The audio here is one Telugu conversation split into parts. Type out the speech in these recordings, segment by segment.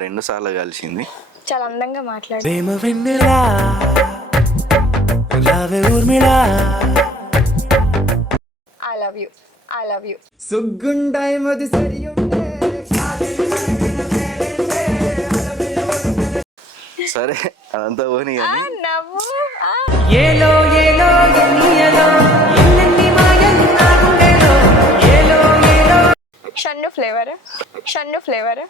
2 సార్లు కలిసింది. చాలా అందంగా మాట్లాడు. ప్రేమ వెన్నెలా రావే Urmila I love you, I love you. సుగ్గుండాయి మది సరియుండే. సరే అదంతా పోనీ ఆ కానీ నవ్వు. ఏలో ఏలో ఎన్నియలో ఎన్నెన్ని మాయలు నా గుండెలో. ఏలో ఏలో షన్ను ఫ్లేవర్, షన్ను ఫ్లేవర్.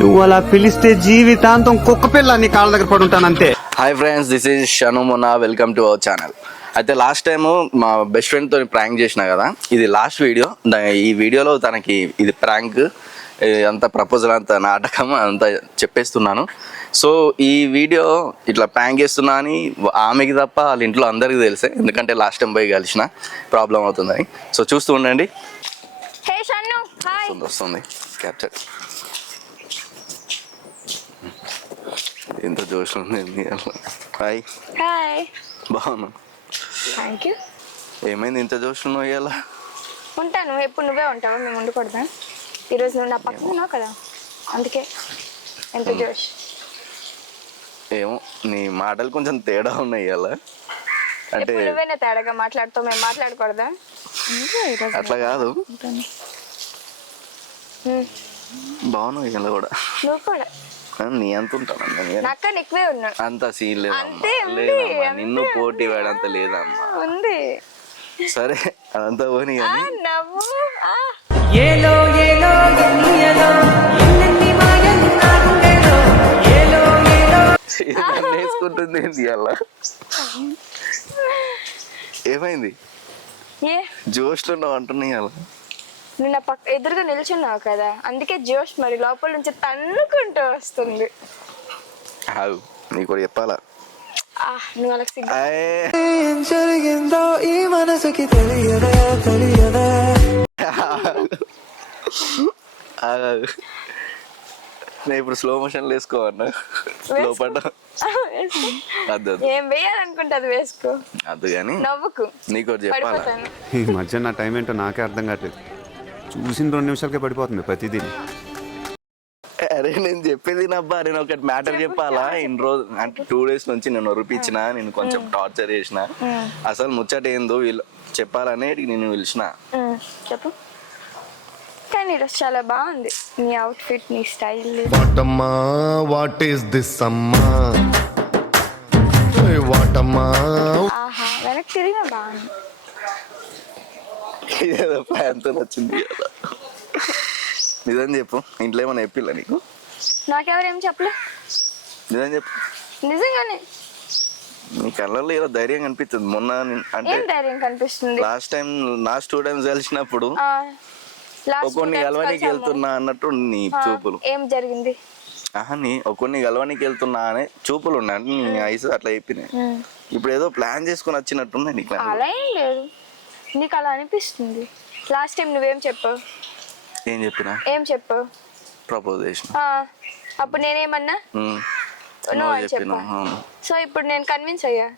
నువ్వు అలా పిలిస్తే జీవితాంతం కుక్క పిల్ల నీ కాళ్ళ దగ్గర పడి ఉంటానంతే. Hi friends, this is Shanu మొన్నా. Welcome to our channel. అయితే లాస్ట్ టైము మా బెస్ట్ ఫ్రెండ్తో ప్రాంక్ చేసిన కదా, ఇది లాస్ట్ వీడియో. ఈ వీడియోలో తనకి ఇది ప్రాంక్, అంత ప్రపోజల్, అంత నాటకం అంతా చెప్పేస్తున్నాను. సో ఈ వీడియో ఇట్లా ప్రాంక్ చేస్తున్నా అని ఆమెకి తప్ప వాళ్ళ ఇంట్లో అందరికీ తెలిసే, ఎందుకంటే లాస్ట్ టైం పోయి కలిసిన ప్రాబ్లం అవుతుందని. సో చూస్తూ ఉండండి. Hey Shannu, hi. వస్తుంది క్యాప్చర్. ఎంత జోష్ ఉంది. Hi, hi. బాగున్నా. Thank you. ఏమైంది ఇంత జోష్ ఉన్నావు ఇవాళ? ఉంటాను, ఎప్పుడు నువ్వే ఉంటావా, మేము ఉండకూడదా? ఈరోజు నువ్వు నా పక్కన ఉన్నావు కదా, అందుకే ఎంత జోష్. ఏమో నీ మాటలు కొంచెం తేడా ఉన్నాయి ఇవాళ. అంటే ఎప్పుడు నువ్వేనా తేడాగా మాట్లాడుతావు, మేము మాట్లాడకూడదా? ఈరోజు అట్లా కాదు, ఉంటాను. బాగున్నావు ఇవాళ కూడా. నువ్వు కూడా నీ అంత ఉంటాను, నాకన్నా ఎక్కువే ఉన్నాను. అంత సీన్ అంతే ఉంది, లేదమ్మా, అంతే నిన్ను పోటీ ఉంది. వాడంత లేదమ్మా. ఉంది. సరే అదంతా పోనీ ఆ కానీ నవ్వు. ఏలో ఏలో ఎన్నియలో ఎన్నెన్ని మాయలు నా గుండెలో. ఏలో ఏలో నన్ను వేసుకుంటుంది ఏంటి ఇవాళ? ఏమైంది? ఏ జోష్లో ఉన్నావు అంటున్నాయి ఇవాళ. నువ్వు నా పక్క ఎదురుగా నిల్చున్నావు కదా, అందుకే జోష్ మరి లోపల నుంచి తన్నుకుంటూ వస్తుంది. ఆగు, నీకు కూడా చెప్పాలా? నువ్వు అలా సిగ్గు. ఏం జరిగిందో ఈ మనసుకి తెలియదే తెలియదే. ఆగు. నేను ఇప్పుడు స్లో మోషన్లో వేసుకోవన్నా లోపల? వేసుకో. అద్దు ఏం వేయాలనుకుంటే అది వేసుకో, అద్దు కానీ నవ్వుకు. నీకు ఒకటి చెప్పాలా? పడిపోతాను. ఈ మధ్య నా టైం ఏంటో నాకే అర్థం కావట్లేదు. చూసిన 2 నిమిషాలకే పడిపోతుంది ప్రతిదీ. అరే నేను చెప్పేది నబ్బా, నేను ఒకటి మ్యాటర్ చెప్పాలా? ఇన్ని రోజు అంటే 2 days నుంచి నేను ఒరిపించిన, నేను కొంచెం టార్చర్ చేసిన. అసలు ముచ్చట ఏందో వీళ్ళు చెప్పాలనే నేను పిలిచిన. చెప్పు. కానీ ఈరోజు చాలా బాగుంది నీ అవుట్ఫిట్, నీ స్టైల్. వాటమ్మా వాట్ ఈస్ దిస్ అమ్మా, వాటమ్మా. ఆహా, వెనక్కి తిరిగినా బాగుంది. ఏదో ప్లాన్తో వచ్చింది కదా. నిజం చెప్పు, ఇంట్లో ఏమైనా చెప్పిల్లా నీకు? నాకెవరేం చెప్పలే. నిజం చెప్పు. నిజంగానే. నీ కళ్ళల్లో ఏదో ధైర్యం కనిపిస్తుంది. మొన్న అంటే ఏం ధైర్యం కనిపిస్తుంది? లాస్ట్ టైం నా స్టూడెంట్స్ కలిసినప్పుడు లాస్ట్ ఒక్కొన్ని గలవనికి వెళ్తున్నా అన్నట్టు నీ చూపులు. ఏం జరిగింది? నీ ఒక్కొన్ని గలవనికి వెళ్తున్నా అనే చూపులు ఉన్నాయి, అంటే నీ ఐస్ అట్లా చెప్పినాయి. ఇప్పుడు ఏదో ప్లాన్ చేసుకుని వచ్చినట్టున్నాయి నీకు. అలా ఏం లేదు, నీకు అలా అనిపిస్తుంది. లాస్ట్ టైం నువ్వేం చెప్పావు? ఏం చెప్పినా? ఏం చెప్పావు? ప్రపోజ్ చేసిన. అప్పుడు నేనేమన్నా నువ్వు అని చెప్పా. సో ఇప్పుడు నేను కన్విన్స్ అయ్యా,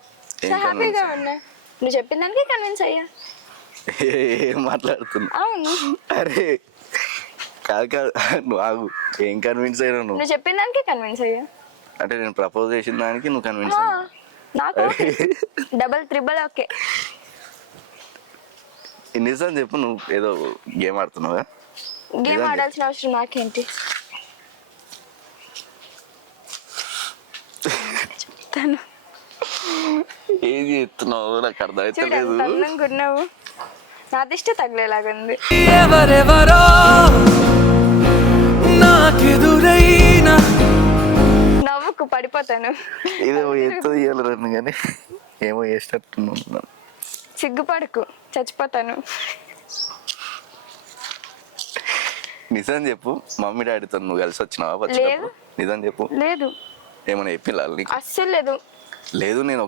సో హ్యాపీగా ఉన్నా. నువ్వు చెప్పిన దానికి కన్విన్స్ అయ్యా. ఏం మాట్లాడుతున్నా? అవును. అరే కాదు కాదు, నువ్వు ఆగు. ఏం కన్విన్స్ అయినా నువ్వు? నువ్వు చెప్పిన దానికి కన్విన్స్ అయ్యా. అంటే నేను ప్రపోజ్ చేసిన దానికి నువ్వు కన్విన్స్ నాకు డబల్ త్రిబుల్ ఓకే. నిజం చెప్పు, నువ్వు ఏదో గేమ్ ఆడుతున్నావా? గేమ్ ఆడాల్సిన అవసరం నాకేంటి? చెప్తాను. ఏం చేస్తున్నావు నాకు అర్థమైతే చూడు లేదు. ఎంత అందంగా ఉన్నావు, నా దిష్టి తగిలేలాగుంది. ఎవరెవరో నాకెదురైనా నవ్వుకు పడిపోతాను. ఏదో ఎత్తు తీయాలని కానీ ఏమో చేసినట్టున్నాను. సిగ్గుపడకు, చచ్చిపోతాను. నిజం చెప్పు, మమ్మీ డాడీతో నువ్వు కలిసి వచ్చినావా? లేదు. నిజం చెప్పు. లేదు. ఏమైనా చెప్పిల్లా నీకు? అస్సలు లేదు. లేదు, నేను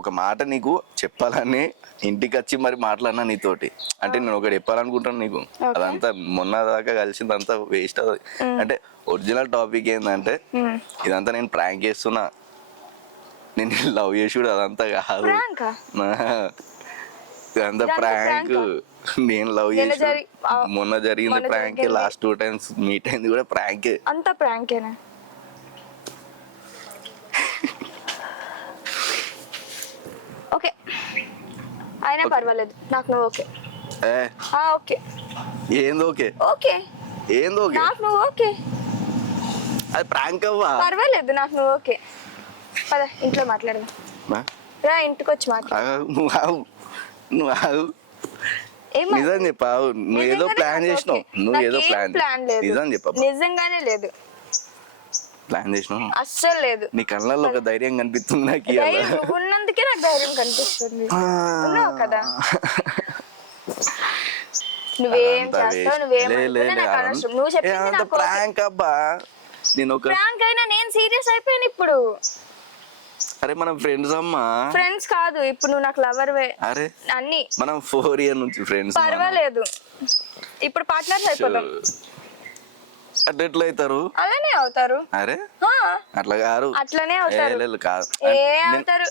ఒక మాట నీకు చెప్పాలని ఇంటికి వచ్చి మరి మాట్లాడినా నీతోటి. అంటే నేను ఒకటి చెప్పాలనుకుంటాను నీకు. అదంతా మొన్న దాకా కలిసిందంతా వేస్ట్ అవుతుంది. అంటే ఒరిజినల్ టాపిక్ ఏంటంటే, ఇదంతా నేను ప్రాంక్ చేస్తున్నా, నేను లవ్ చేసుడు అదంతా కాదు. ఇదంతా ఇదంతా ప్రాంక్. prank నేను లవ్ నిన్న చేసి మొన్న జరిగింది మొన్న ప్రాంక్. జరిగింది. లాస్ట్ 2 times మీట్ అయింది కూడా ప్రాంక్. అంతా ప్రాంకేనా? ఓకే అయినా పర్వాలేదు నాకు నువ్వు ఓకే. ఏ ఓకే ఏంది ఓకే? ఓకే ఏంది ఓకే? నాకు నువ్వు ఓకే అది ప్రాంక్ అవ్వా? పర్వాలేదు నాకు నువ్వు ఓకే. పద ఇంట్లో మాట్లాడదాం. మా? రా ఇంటికి వచ్చి మాట్లాడు. ఆగు, నువ్వు ఆగు, నువ్వు ఆగు. ఏం నిజం చెప్పావు, నువ్వు ఏదో నిజంగానే ప్లాన్ నాకు చేసినావు. ఓకే. నువ్వు ఏదో నాకేం ప్లాన్ లేదు. నిజం చెప్పు. నిజంగానే లేదు, ప్లాన్ చేసినావు. అస్సలు లేదు. నీ కళ్ళల్లో ఒక ధైర్యం కనిపిస్తుంది నాకు ఇవాళ. ధైర్యం నువ్వు ఉన్నందుకే నాకు ధైర్యం కనిపిస్తుంది. ఉన్నావు కదా, నువ్వేం అదంతా చేస్తావు waste. నువ్వేం లే, లే, అనుకున్నా లే, నాకు అనవసరం. నువ్వు చెప్పింది అదంతా నాకు ప్రాంక్ అబ్బా. నేను ఒక ప్రాంక్ అయినా నేను సీరియస్ అయిపోయాను ఇప్పుడు. అరే మనం ఫ్రెండ్స్ అమ్మా. ఫ్రెండ్స్ కాదు ఇప్పుడు, నువ్వు నాకు లవర్వే అరే అన్ని. మనం 4 years నుంచి ఫ్రెండ్స్. పర్వాలేదు ఇప్పుడు పార్ట్నర్స్ అయిపోతాం. అట్లా ఎట్లా అవుతారు? అలానే అవుతారు. అరే ఆ, అట్లా కాదు. అట్లనే అవుతారు. ఏ, లేదు, కాదు. అవుతారు.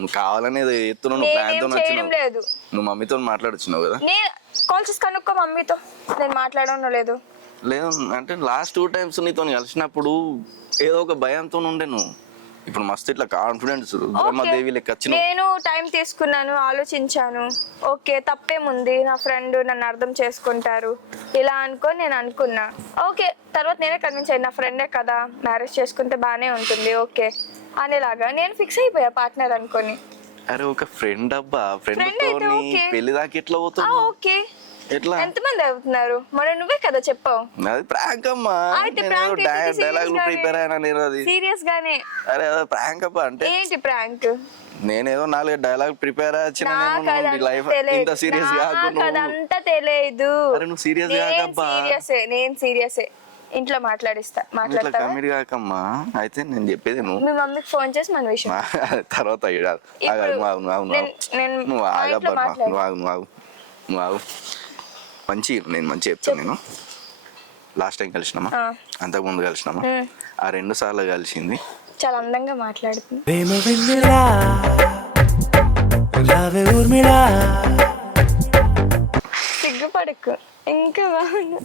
నువ్వు కావాలని ఏదో ఎత్తున నువ్వు ప్లాన్ తో నేనేం చేయడం వచ్చినావు. లేదు. నువ్వు మమ్మీతో మాట్లాడొచ్చినావు కదా. నేను కాల్ చేసి కనుక్కో మమ్మీతో, నేను మాట్లాడడం లేదు. లేదు అంటే లాస్ట్ 2 times నీతో కలిసినప్పుడు ఏదో ఒక భయంతో ఉండే నువ్వు. ఇప్పుడు మస్తు ఇట్లా కాన్ఫిడెన్స్ బ్రహ్మదేవి లెక్క వచ్చినావు. నేను టైం తీసుకున్నాను, ఆలోచించాను. ఓకే తప్పేముంది, నా ఫ్రెండ్ నన్ను అర్థం చేసుకుంటారు ఇలా అనుకొని నేను అనుకున్నా. ఓకే తర్వాత నేనే కన్విన్స్ అయ్యి నా ఫ్రెండే కదా, మ్యారేజ్ చేసుకుంటే బాగానే ఉంటుంది ఓకే అనేలాగా నేను ఫిక్స్ అయిపోయా పార్ట్నర్ అనుకొని. అరే ఒక ఫ్రెండ్ అబ్బా, ఫ్రెండ్ Friend తో అయితే నీ okay. పెళ్లి దాకా ఎట్లా అవుతావు? ఓకే ఎట్లా? ఎంతమంది అవుతున్నారు? మరి నువ్వే కదా చెప్పావు. అది ప్రాంక్ అమ్మా. అయితే prank అయితే డైలాగ్ serious ప్రిపేర్ అయినా నేను అది. సీరియస్ గానే. అరే అదే ప్రాంక్ అబ్బా అంటే ఏంటి ప్రాంక్? నేనేదో 4 డైలాగ్ ప్రిపేర్ వచ్చిన నాకు అదంతా లైఫ్ తెలియదు. ఇంత సీరియస్ నాకు కాకుండా అదంతా తెలియదు. అరే నువ్వు సీరియస్ కాకబ్బా. నేను సీరియసే. ఇంట్లో మాట్లాడిస్తా. ఇట్లా మాట్లాడతావా? కమిడి కాకమ్మా. అయితే నేను చెప్పేది నువ్వు మీ మమ్మీకి ఫోన్ చేసి మన విషయం తర్వాత అయ్యాడు. ఇప్పుడు నేను నువ్వు మా ఇంట్లో ఆగబ్బా, మాట్లాడు. నువ్వు ఆగు. నేను మంచి చెప్తాను. నేను లాస్ట్ టైం కలిసినామా, అంతకుముందు కలిసినామా, ఆ 2 సార్లు కలిసింది. చాలా అందంగా మాట్లాడుతుంది. ప్రేమ వెన్నెలా రావే ఊర్మిళా. సిగ్గుపడకు, ఇంకా బాగుంది.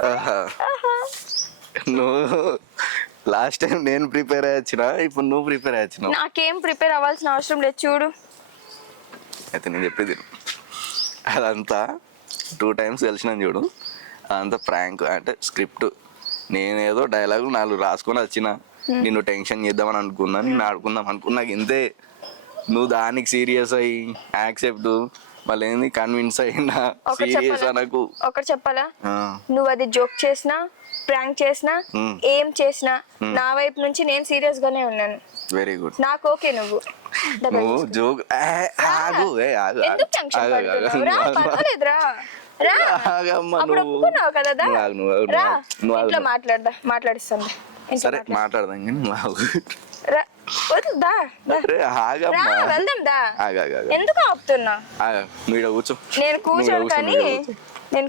నువ్వు లాస్ట్ టైం నేను ప్రిపేర్ అయ్యొచ్చిన, ఇప్పుడు నువ్వు ప్రిపేర్ అయ్యొచ్చినావు. నాకేం ప్రిపేర్ అవ్వాల్సిన అవసరం లేదు చూడు. అయితే నేను చెప్పేది విను. అదంతా 2 times కలిసినా చూడు, అదంతా ప్రాంక్ అంటే స్క్రిప్ట్. నేనేదో డైలాగ్ 4 రాసుకొని వచ్చిన, నిన్ను టెన్షన్ చేద్దామని అనుకున్నా, నిన్ను ఆడుకుందాం అనుకున్నా. ఇంతే. నువ్వు దానికి సీరియస్ అయ్యి యాక్సెప్ట్, మళ్ళీ ఏంది కన్విన్స్ అయినా సీరియస్ అనకు. ఒకటి చెప్పాలా, నువ్వు అది జోక్ చేసినా ప్రాంక్ చేసినా ఏం చేసినా నా వైపు నుంచి నేను సీరియస్ గానే ఉన్నాను. Very good. నాకు ఓకే. నువ్వు నువ్వు జోక్ ఆగు. ఎందుకు టెన్షన్ పడుతున్నావు? రా, పర్వాలేదురా. రా. అప్పుడు ఒప్పుకున్నావు కదా, దా. రా ఇంట్లో మాట్లాడిస్తాను. సరే మాట్లాడదాం కానీ నువ్వు ఆగు. రా, వద్దు, దా. అరే ఆగమ్మా. రా, వెళ్దాం దా. ఆగా ఎందుకు ఆపుతున్నా? నువ్వు ఈడ కూర్చో. నేను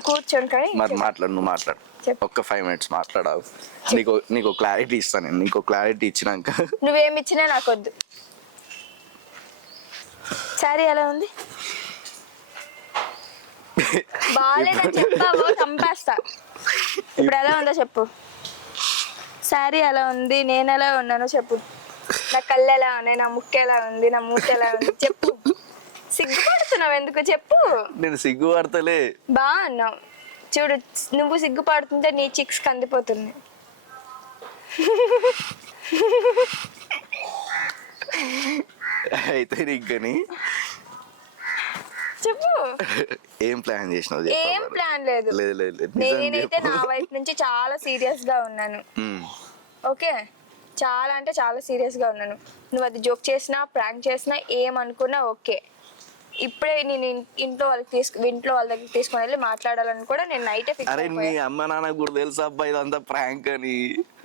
కూర్చోను కానీ మరి మాట్లాడు, నువ్వు మాట్లాడు. చెప్పు. ఒక్క 5 minutes మాట్లాడావు. నీకు క్లారిటీ ఇస్తాను నేను. నీకు క్లారిటీ ఇచ్చినాక నువ్వేమి ఇచ్చినా నాకు వద్దు. సారీ ఎలా ఉంది? బాగాలేదని చెప్పావు, చంపేస్తా. ఇప్పుడు ఎలా ఉందో చెప్పు. సారీ ఎలా ఉంది, నేను ఎలా ఉన్నానో చెప్పు. నా కళ్ళు ఎలా ఉన్నాయి, నా ముక్కు ఎలా ఉంది, నా మూత ఎలా ఉంది చెప్పు. సిగ్గుపడుతున్నావు ఎందుకు చెప్పు. నేను సిగ్గుపడతలే. బాగున్నావు చూడు. నువ్వు సిగ్గుపడుతుంటే నీ చిక్స్ కందిపోతుంది. అయితే నీకు కానీ చెప్పు. ఏం ప్లాన్ చేసినావు? ఏం ప్లాన్ లేదు. లేదు. నేనైతే నా వైపు నుంచి చాలా సీరియస్ గా ఉన్నాను. ఓకే, చాలా అంటే చాలా సీరియస్ గా ఉన్నాను. నువ్వు అది జోక్ చేసినా ప్రాంక్ చేసినా ఏమనుకున్నా ఓకే. ఇప్పుడే నేను ఇంట్లో వాళ్ళ దగ్గర తీసుకొని వెళ్ళి మాట్లాడాలని కూడా నేను నైటే ఫిక్స్ అరే అయిపోయా. నీ అమ్మ నాన్నకు కూడా తెలుసా అబ్బా ఇదంతా ప్రాంక్ అని?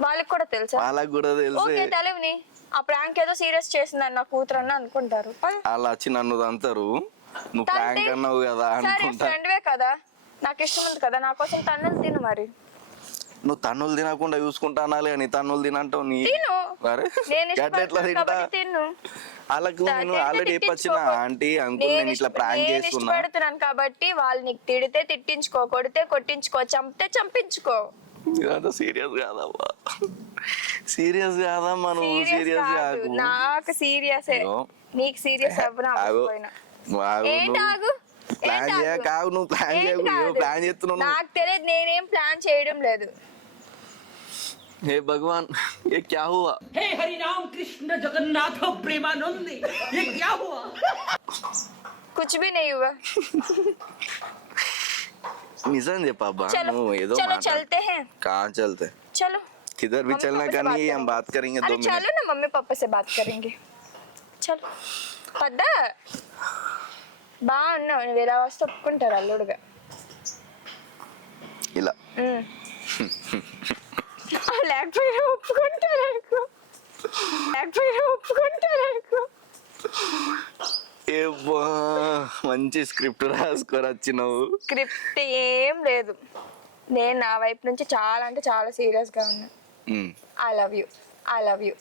వాళ్ళకి కూడా తెలుసా? వాళ్ళకి కూడా తెలుసు. ఓకే తెలియని ఆ ప్రాంక్ ఏదో సీరియస్ చేసిందని నా కూతురు అన్న అనుకుంటారు. వాళ్ళు వచ్చి నన్ను అంటారు, నువ్వు ప్రాంక్ అన్నావు కదా సరే అనుకుంటా. ఫ్రెండ్వే కదా, నాకు ఇష్టం ఉంది కదా, నా కోసం తన్నులు తిను మరి. నువ్వు తన్నులు తినకుండా చూసుకుంటానా నీ తన్నులు తినంటావు నీ తిను. అరే నేను గట్ల ఎట్లా ఇష్టపడతాను తింటా కాబట్టి తిను. వాళ్ళకు నేను తిడితే ఆల్రెడీ చెప్పొచ్చిన తిట్టించుకో. ఆంటీ అంకుల్ నేను ఇట్లా ప్రాంక్ నేను చేస్తున్నా ఇష్టపడుతున్నాను కాబట్టి వాళ్ళు నీకు తిడితే తిట్టించుకో, కొడితే కొట్టించుకో, చంపితే చంపించుకో. ఇదంతా సీరియస్ కాదమ్మా, సీరియస్ కాదమ్మా, నువ్వు సీరియస్ కాదు, కాకు. నాకు సీరియస్. ఇగో. నీకు సీరియస్ అవ్వనా ఆగు. అవ్వకపోయినా. నువ్వు ఆగు, ఏంటి నువ్వు ఆగు? ప్లాన్ ఏంటి చేయ ఆగు? కావు, నువ్వు ప్లాన్ ఏంటి చేయకు, కాదు? ప్లాన్ చేస్తున్నావు నువ్వు. నాకు తెలియదు, నేనేం ప్లాన్ చేయడం లేదు. हे भगवान ये क्या हुआ? हे हरि राम कृष्ण जगन्नाथ प्रेमानंद ये क्या हुआ? कुछ भी नहीं हुआ. निजान दे पापा चलो नो ये दो चलो चलते हैं. कहाँ चलते? चलो किधर भी मम्मी चलना पापा से का बात नहीं, हम करेंगे. बात करेंगे अरे 2 मिनट. चलो ना, मम्मी पापा से बात करेंगे. चलो పద్దా బాగున్నావు, నువ్వు ఇలా వస్తే ఒప్పుకుంటారు అల్లుడుగా. ఇలా లేకపోయినా ఒప్పుకుంటారు, లేకపోయినా ఒప్పుకుంటారు. ఏ బా, మంచి స్క్రిప్ట్ రాసుకొని వచ్చినావు. స్క్రిప్ట్ ఏం లేదు, నేను నా వైపు నుంచి చాలా అంటే చాలా సీరియస్ గా ఉన్నా. I love you, I love you.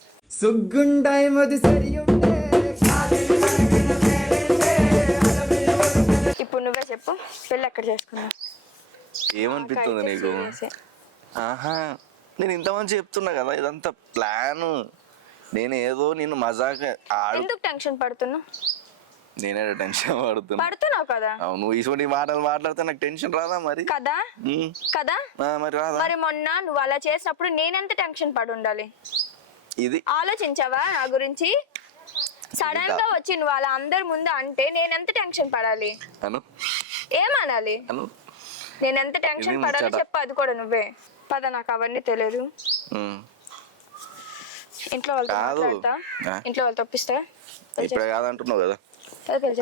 ఇప్పుడు నువ్వే చెప్పు, పెళ్ళి ఎక్కడ చేసుకున్నావు? ఏమనిపిస్తుంది నీకు? ఆహా, నేను ఇంత మంచి చెప్తున్నా కదా, ఇదంతా ప్లాన్. నేను ఏదో నిన్ను మజాక ఆడు, ఎందుకు టెన్షన్ పడుతున్నావు? నేనే టెన్షన్ పడుతున్నా. పడుతున్నావు కదా. అవును, ఇటువంటి మాటలు మాట్లాడితే నాకు టెన్షన్ రాదా మరి? కదా కదా మరి రాదా? మరి మొన్న నువ్వు అలా చేసినప్పుడు నేనెంత టెన్షన్ పడి ఉండాలి? ఇది ఆలోచించావా నా గురించి? సడన్ గా వచ్చి నువ్వు అలా అందరి ముందు అంటే నేనెంత టెన్షన్ పడాలి? అను ఏమనాలి? అను నేనెంత టెన్షన్ ఇది పడాలో ముచ్చట. చెప్పు, అది కూడా నువ్వే. పద, నాకు అవన్నీ తెలియదు. ఇంట్లో వాళ్ళతో కాదు. మాట్లాడతా, ఇంట్లో వాళ్ళు తప్పిస్తే ఇప్పుడే కాదంటున్నావు కదా.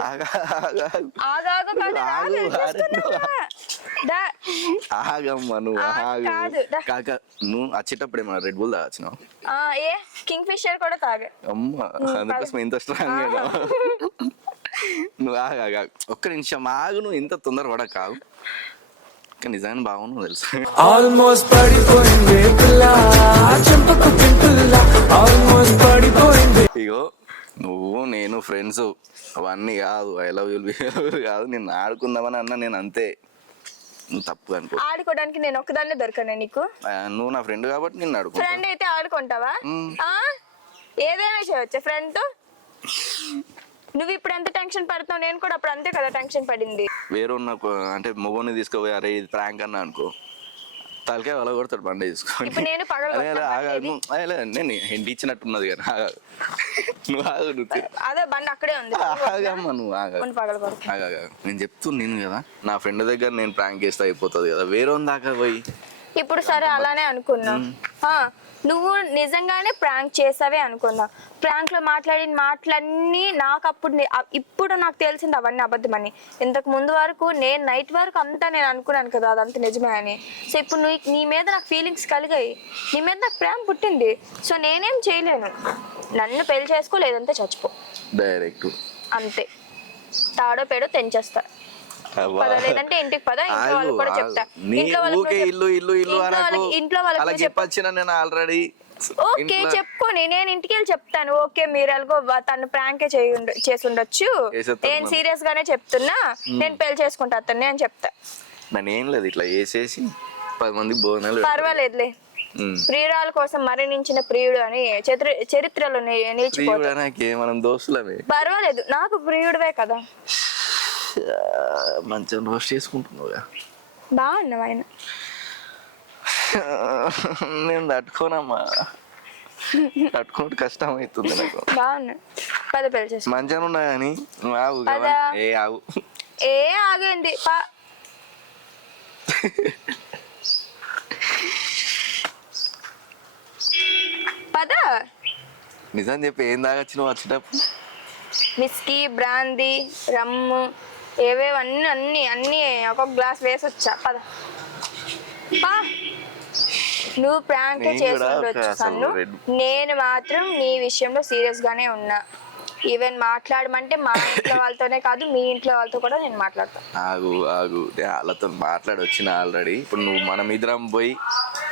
ఆగా, ఆగా, ఆగాగు కాదు, రా, ఆగు, పెళ్లి చేసుకుందాం, రా. దా. ఆగమ్మా నువ్వు ఆగు. కాదు, దా. కాక నువ్వు వచ్చేటప్పుడు ఏమన్నా రెడ్ బుల్ తాగచ్చినావు? ఏ కింగ్ ఫిషర్ కూడా తాగే. అమ్మా, అందుకోసం ఇంత స్ట్రాంగ్ నువ్వు ఆగా, ఒక్క నిమిషం ఆగు, నువ్వు ఇంత తొందర పడ కావు. నిజాన్ని బాగున్నావు తెలుసు. ఆల్మోస్ట్ పడిపోయింది పిల్ల, చెంపకు పింపుల్లా ఆల్మోస్ట్ పడిపోయింది. ఇగో నువ్వు నేను ఫ్రెండ్స్ అవన్నీ కాదు, ఐ లవ్ యూ కాదు, నేను ఆడుకుందామని అన్నా, నేను అంతే. నువ్వు తప్పు అనుకో. ఆడుకోవడానికి నేను ఒక్కదాన్నే దొరకనే నీకు? నువ్వు నా ఫ్రెండ్ కాబట్టి నిన్ను ఆడుకుంటా. ఫ్రెండ్ అయితే ఆడుకుంటావా? ఏదైనా చేయొచ్చు ఫ్రెండ్ తో. నువ్వు ఇప్పుడు ఎంత టెన్షన్ పడుతున్నావు, నేను కూడా అప్పుడు అంతే కదా టెన్షన్ పడింది. వేరే నాకు అంటే మొగోని తీసుకోపోయి అరే ఇది ప్రాంక్ అన్నా అనుకో, తలకాయ వాళ్ళ కొడతాడు బండి తీసుకొని. ఇప్పుడు నేను పగలు నేను హింట్ ఇచ్చినట్టున్నది కానీ నువ్వు ఆగు, నువ్వు అదే బండి అక్కడే ఉంది, ఆగమ్మా, నువ్వు పగలు కొడు. నేను చెప్తున్నాను కదా, నా ఫ్రెండ్ దగ్గర నేను ప్రాంక్ చేస్తే అయిపోతుంది కదా, వేరే దాకా పోయి. ఇప్పుడు సరే అలానే అనుకున్నా, నువ్వు నిజంగానే ప్రాంక్ చేసావే అనుకుందాం. ప్రాంక్ లో మాట్లాడిన మాటలన్నీ నాకు ఇప్పుడు నాకు తెలిసింది అవన్నీ అబద్ధమని. ఇంతకు ముందు వరకు నేను నైట్ వరకు అంతా నేను అనుకున్నాను కదా అదంతా నిజమే అని. సో ఇప్పుడు నీ మీద నాకు ఫీలింగ్స్ కలిగాయి, నీ మీద నాకు ప్రేమ పుట్టింది. సో నేనేం చేయలేను, నన్ను పెళ్లి చేసుకో, లేదంటే చచ్చిపో, డైరెక్ట్ అంతే. తాడో పేడో తెంచేస్తా, లేదంటే ఇంటికి పద. ఇంట్లో వాళ్ళకి కూడా చెప్తా. ఇంట్లో వాళ్ళకి చెప్పొచ్చిన నేను ఆల్రెడీ. ఓకే చెప్పుకొని నేను ఇంటికి వెళ్ళి చెప్తాను. ఓకే మీరు ఎలాగో తను ప్రాంకే చేసి ఉండొచ్చు, నేను సీరియస్ గానే చెప్తున్నా, నేను పెళ్లి చేసుకుంటా అతన్ని అని చెప్తా. నన్ను ఏం లేదు ఇట్లా వేసేసి 10 మందికి భోజనాలు. పర్వాలేదులే, ప్రియురాల కోసం మరణించిన ప్రియుడు అని చరిత్రలో నిలిచిపోతాడు. మనం దోస్తులమే. పర్వాలేదు, నాకు ప్రియుడివే కదా. మంచిగా రోస్ట్ చేసుకుంటున్నావుగా. బాగున్నావు ఆయన. నేను తట్టుకోనమ్మా, తట్టుకుంటే కష్టం అవుతుంది నాకు. బాగున్నా, పద పెళ్లి చేసుకో. మంచిగా ఉన్నా కానీ ఆగు. ఏ ఆగు, ఏ ఆగేంది పద. నిజం చెప్పి ఏం తాగొచ్చు నువ్వు వచ్చేటప్పుడు? విస్కీ, బ్రాందీ, రమ్ము, ఏవేవన్నీ అన్ని అన్ని ఒక్కొక్క గ్లాస్ వేసి వచ్చా. పద పా. నువ్వు ప్రాంక్ చేసి ఉండొచ్చు సన్ను, నేను మాత్రం నీ విషయంలో సీరియస్ గానే ఉన్నా. ఈవెన్ మాట్లాడమంటే మా ఇంట్లో వాళ్ళతోనే కాదు, మీ ఇంట్లో వాళ్ళతో కూడా నేను మాట్లాడతాను. ఆగు ఆగు, వాళ్ళతో మాట్లాడి వచ్చిన ఆల్రెడీ. ఇప్పుడు నువ్వు మనం ఇద్దరం పోయి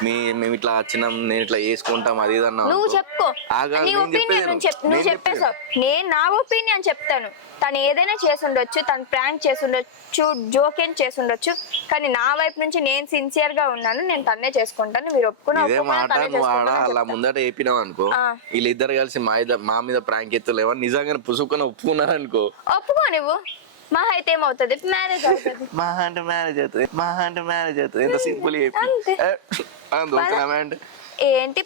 మేము ఇట్లా వచ్చినాం, నేను ఇట్లా వేసుకుంటాం అది ఇది అన్నావు నువ్వు అనుకో. చెప్పుకో ఆగా, నీ నేను ఒపీనియన్ చెప్పేది నువ్వు నేను చెప్పేసావు. నేను నా ఒపీనియన్ చెప్తాను. తను ఏదైనా చేసి ఉండొచ్చు, తను ప్రాంక్ చేసి ఉండొచ్చు, జోకేం చేసి ఉండొచ్చు, కానీ నా వైపు నుంచి నేను సిన్సియర్ గా ఉన్నాను. నేను తన్నే చేసుకుంటాను. మీరు ఒప్పుకున్నా ఇదే ఒప్పుకున్నా మాట తన్నే నువ్వు ఆడ చేసుకుంటాను అలా చెప్తా. ముందట చెప్పినావు అనుకో, ఆ. వీళ్ళిద్దరు కలిసి మా మీద ప్రాంక్ ఎత్తులేవా నిజంగా పుసుకొని ఒప్పుకున్నారు అనుకో, ఒప్పుకో నువ్వు. మా అయితే ఏమవుతుంది, మ్యారేజ్ అవుతుంది. మా అంటే మ్యారేజ్ అవుతుంది ఎంత సింపుల్ అంతే. చెప్పి ఏంటి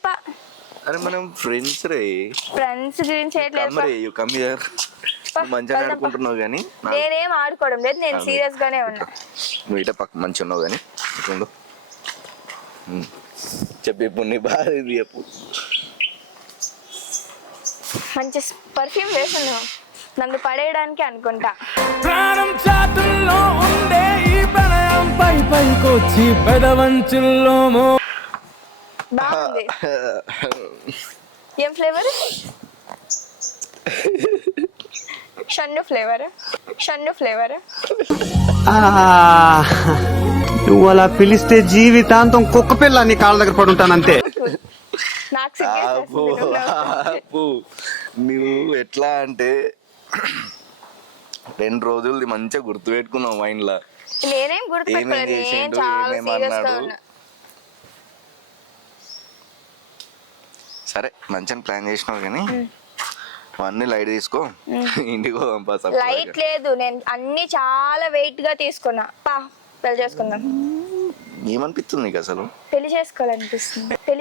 అరే మనం ఫ్రెండ్స్ రే, ఫ్రెండ్స్ గురించి కమ్మరే కమ్మియర్ మంచిగా ఆడుకుంటున్నావు కానీ నేనేం ఆడుకోవడం లేదు. నేను సీరియస్ గానే ఉన్నా. నువ్వు ఇట పక్క మంచిగా ఉన్నావు కానీ ఇట్లుండు. చెప్పు ఇప్పుడు నీ బాధ ఇది చెప్పు. మంచి పర్ఫ్యూమ్ వేసున్నావు, నన్ను పడేయడానికి అనుకుంటా. ప్రాణం చాతుల్లో ఉండే ఈ ప్రణయం పైకొచ్చి పెదవంచుల్లో బాగుంది. ఏం ఫ్లేవర్? షన్ను ఫ్లేవర్. నువ్వు అలా పిలిస్తే జీవితాంతం కుక్క పిల్ల నీ కాళ్ళ దగ్గర పడి ఉంటానంతే. నాకు ఆపు, ఆపు. నువ్వు ఎట్లా అంటే 2 రోజులది మంచిగా గుర్తు పెట్టుకున్నావు మైండ్ లా. నేనేం గుర్తుపెట్టుకోలేదు. ఏమేం నేను చేసిండు, చాలా ఏమేం సీరియస్ గా అన్నాడు? ఉన్నా. సరే మంచిగా ప్లాన్ చేసినావు కానీ అవన్నీ లైట్ తీసుకో, ఇంటికి పంపా. లైట్ లేదు, నేను అన్ని చాలా వెయిట్ గా తీసుకున్నా. పెళ్లి చేసుకుందాం. ఏమనిపిస్తుంది నీకు అసలు? పెళ్లి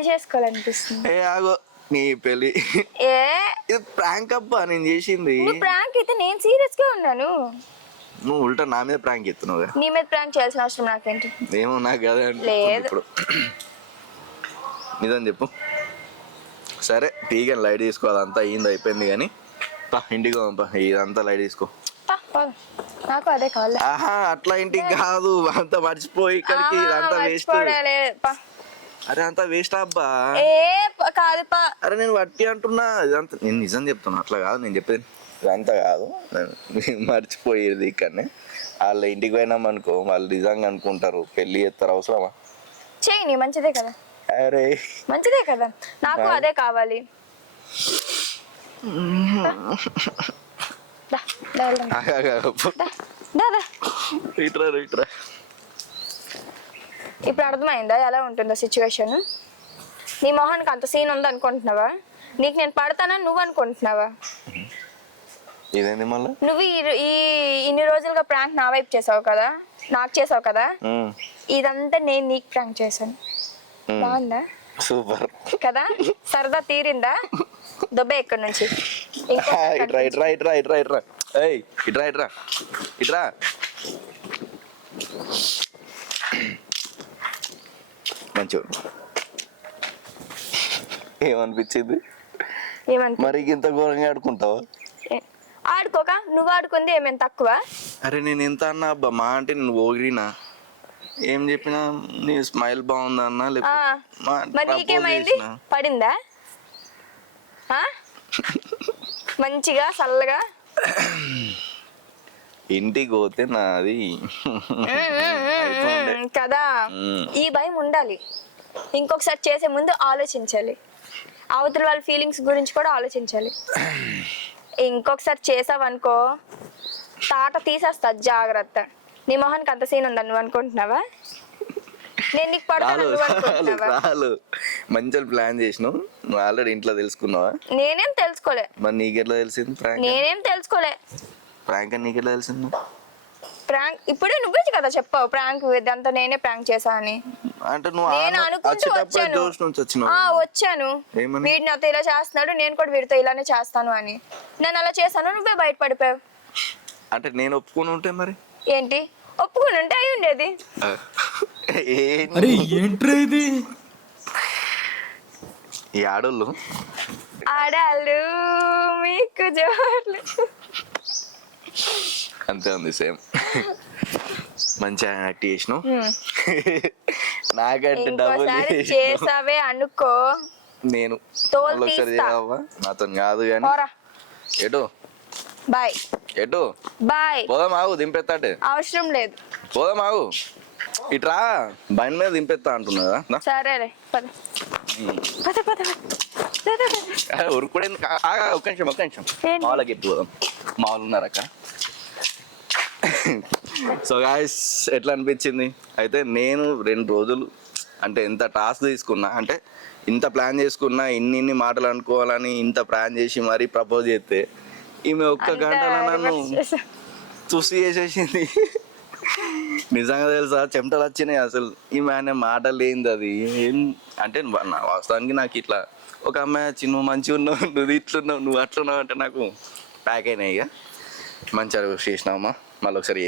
చేసుకోవాలనిపిస్తుంది. ఏ ఆగో, నీ పెళ్ళి ఏ ఇది ప్రాంక్ అబ్బా నేను చేసింది. నువ్వు ప్రాంక్ అయితే నేను సీరియస్ గా ఉన్నాను. నువ్వు ఉల్టా నా మీద ప్రాంక్ ఎత్తున్నావు. నీ మీద ప్రాంక్ చేయాల్సిన అవసరం నాకేంటి? ఏమో నాకు కదా లేదు. ఇప్పుడు నిజం చెప్పు. సరే టీగా లైట్ తీసుకో, అదంతా అయ్యింది అయిపోయింది కానీ ఇంటికి పంపా. ఇదంతా లైట్ తీసుకో. నాకు అదే కావాలి. ఆహా అట్లా ఇంటికి కాదు, అంతా మర్చిపోయి ఇక్కడికి. ఇదంతా వేస్ట్. అరే అంతా వేస్ట్ అబ్బా. కాదు అరే నేను వట్టి అంటున్నా, ఇదంతా నేను నిజం చెప్తున్నా, అట్లా కాదు నేను చెప్పేది. ఇదంతా కాదు, నేను మర్చిపోయేది ఇక్కడనే. వాళ్ళ ఇంటికి పోయినాం అనుకో, వాళ్ళు నిజంగా అనుకుంటారు పెళ్లి చేస్తారు. అవసరమా? చెయ్యి, మంచిదే కదా. అరే మంచిదే కదా, నాకు అదే కావాలి. ఇట్రా. ఇప్పుడు అర్థమైందా ఎలా ఉంటుందో సిచ్యువేషన్? నీ మొహానికి అంత సీన్ ఉంది అనుకుంటున్నావా? నీకు నేను పడతానని నువ్వు అనుకుంటున్నావా? ఇదేంది మళ్ళీ? నువ్వు ఈ ఇన్ని రోజులుగా ప్రాంక్ నా వైపు చేసావు కదా, నాకు చేసావు కదా. ఇదంతా నేను నీకు ప్రాంక్ చేశాను. బాగుందా? సూపర్ కదా. సరదా తీరిందా? దొబ్బే ఇక్కడ నుంచి. ఇట్రా. మంచి ఏమనిపించింది మరి? ఇంత ఘోరంగా ఆడుకుంటావా? ఆడుకోక నువ్వు ఆడుకుంది ఏమేం తక్కువ? అరే నేను ఎంత అన్నా అబ్బా, మా అంటే నేను ఓగిరినా ఏం చెప్పినా నీ స్మైల్ బాగుందన్నా, మరి నీకేమైంది? పడిందా? మంచిగా చల్లగా ఇంటికి పోతే నాది కదా. ఈ భయం ఉండాలి. ఇంకొకసారి చేసే ముందు ఆలోచించాలి. అవతల వాళ్ళ ఫీలింగ్స్ గురించి కూడా ఆలోచించాలి. ఇంకొకసారి చేసావనుకో తాట తీసేస్తా, జాగ్రత్త. నీ మొహానికి అంత సీన్ ఉందని నువ్వు అనుకుంటున్నావా? నేను నీకు పడతాను అనుకుంటున్నావా? మంచిగా ప్లాన్ చేసినావు. నువ్వు ఆల్రెడీ ఇంట్లో తెలుసుకున్నావా? నేనేం తెలుసుకోలే. మరి నీకెట్లా తెలిసింది ప్రాంక్? నేనేం తెలుసుకోలే. ప్రాంక్ అని నీకెట్లా తెలిసింది? ప్రాంక్ ఇప్పుడే నువ్వే కదా చెప్పావు, ప్రాంక్ ఇదంతా నేనే ప్రాంక్ చేశా అని. అంటే నువ్వు నేను అనుకుంటూ వచ్చాను వీడు నాతో ఇలా చేస్తున్నాడు, నేను కూడా వీడితో ఇలానే చేస్తాను అని. నేను అలా చేశాను, నువ్వే బయటపడిపోయావు. అంటే నేను ఒప్పుకొని ఉంటే మరి ఏంటి? ఒప్పుకుని ఉంటే అయి ఉండేది. ఏంట్రా ఇది? ఈ ఆడోళ్ళు మీకు జోర్లు అంతే ఉంది, సేమ్. మంచిగా యాక్ట్ చేసినావు. నాకంటే డబుల్ చేసావే అనుకో, నేను తోలు ఒకసారి తీస్తా. చేయవా? నాతో కాదు కానీ. ఎటు బాయ్ ఎటు బాయ్. పోదాం, ఆగు దింపెత్తాటే. అవసరం లేదు. పోదాం ఆగు. ఇట్రా బండి మీద దింపేస్తా అంటున్నదా నా? సరేలే పద పద పద పద పద. ఉరుకుడే ఒక్క నిమిషం ఏంటి? మామూలుగా ఎత్తు పోదాం మామూలు ఉన్నారక్క. సో గాయస్ ఎట్లా అనిపించింది అయితే నేను 2 రోజులు అంటే ఎంత టాస్క్ తీసుకున్నా అంటే ఇంత ప్లాన్ చేసుకున్నా ఇన్ని మాటలు అనుకోవాలని ఇంత ప్లాన్ చేసి మరీ ప్రపోజ్ చేస్తే ఈమె ఒక్క అంతా గంటలో నన్ను reverse చేసా. చూసి చేసేసింది. నిజంగా తెలుసా చెమటలు వచ్చినాయి అసలు. ఈమె అనే మాటలు ఏంది అది ఏం అంటే వాస్తవానికి నాకు ఇట్లా ఒక అమ్మాయి వచ్చి నువ్వు మంచిగా ఉన్నావు, నువ్వు ఇట్లున్నావు, నువ్వు అట్లున్నావు అంటే నాకు ప్యాక్ అయినాయి. ఇక మంచిగా చేసినావమ్మా, మళ్ళీ ఒకసారి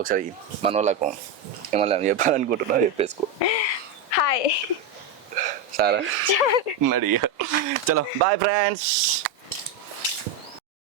ఒకసారి మన వాళ్ళకు ఏమన్నా చెప్పాలనుకుంటున్నావు చెప్పేసుకో. హాయ్ సారా నడిగా చలో బాయ్ ఫ్రెండ్స్.